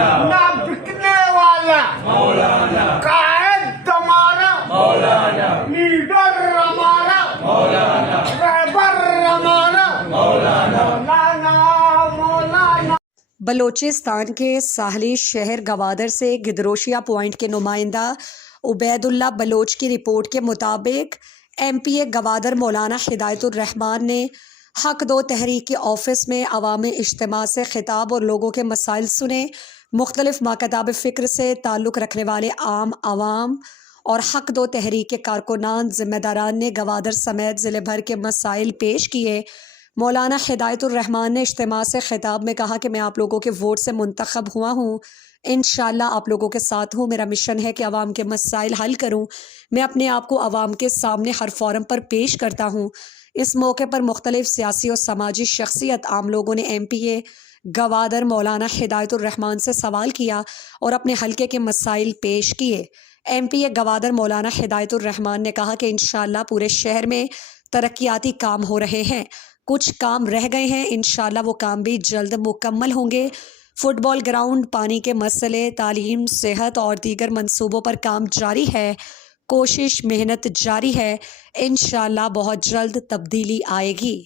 نہ بکنے والا قائد ہمارا لیڈر ہمارا رہبر ہمارا مولانا مولانا۔ بلوچستان کے ساحلی شہر گوادر سے گدروشیہ پوائنٹ کے نمائندہ عبید اللہ بلوچ کی رپورٹ کے مطابق ایم پی اے گوادر مولانا ہدایت الرحمان نے حق دو تحریک کے آفس میں عوامی اجتماع سے خطاب اور لوگوں کے مسائل سنے۔ مختلف مکاتب فکر سے تعلق رکھنے والے عام عوام اور حق دو تحریک کے کارکنان ذمہ داران نے گوادر سمیت ضلع بھر کے مسائل پیش کیے۔ مولانا ہدایت الرحمان نے اجتماع سے خطاب میں کہا کہ میں آپ لوگوں کے ووٹ سے منتخب ہوا ہوں، انشاءاللہ آپ لوگوں کے ساتھ ہوں۔ میرا مشن ہے کہ عوام کے مسائل حل کروں۔ میں اپنے آپ کو عوام کے سامنے ہر فورم پر پیش کرتا ہوں۔ اس موقع پر مختلف سیاسی اور سماجی شخصیت عام لوگوں نے ایم پی اے گوادر مولانا ہدایت الرحمان سے سوال کیا اور اپنے حلقے کے مسائل پیش کیے۔ ایم پی اے گوادر مولانا ہدایت الرحمان نے کہا کہ انشاءاللہ پورے شہر میں ترقیاتی کام ہو رہے ہیں، کچھ کام رہ گئے ہیں، انشاءاللہ وہ کام بھی جلد مکمل ہوں گے۔ فٹ بال گراؤنڈ، پانی کے مسئلے، تعلیم، صحت اور دیگر منصوبوں پر کام جاری ہے، کوشش محنت جاری ہے، انشاءاللہ بہت جلد تبدیلی آئے گی۔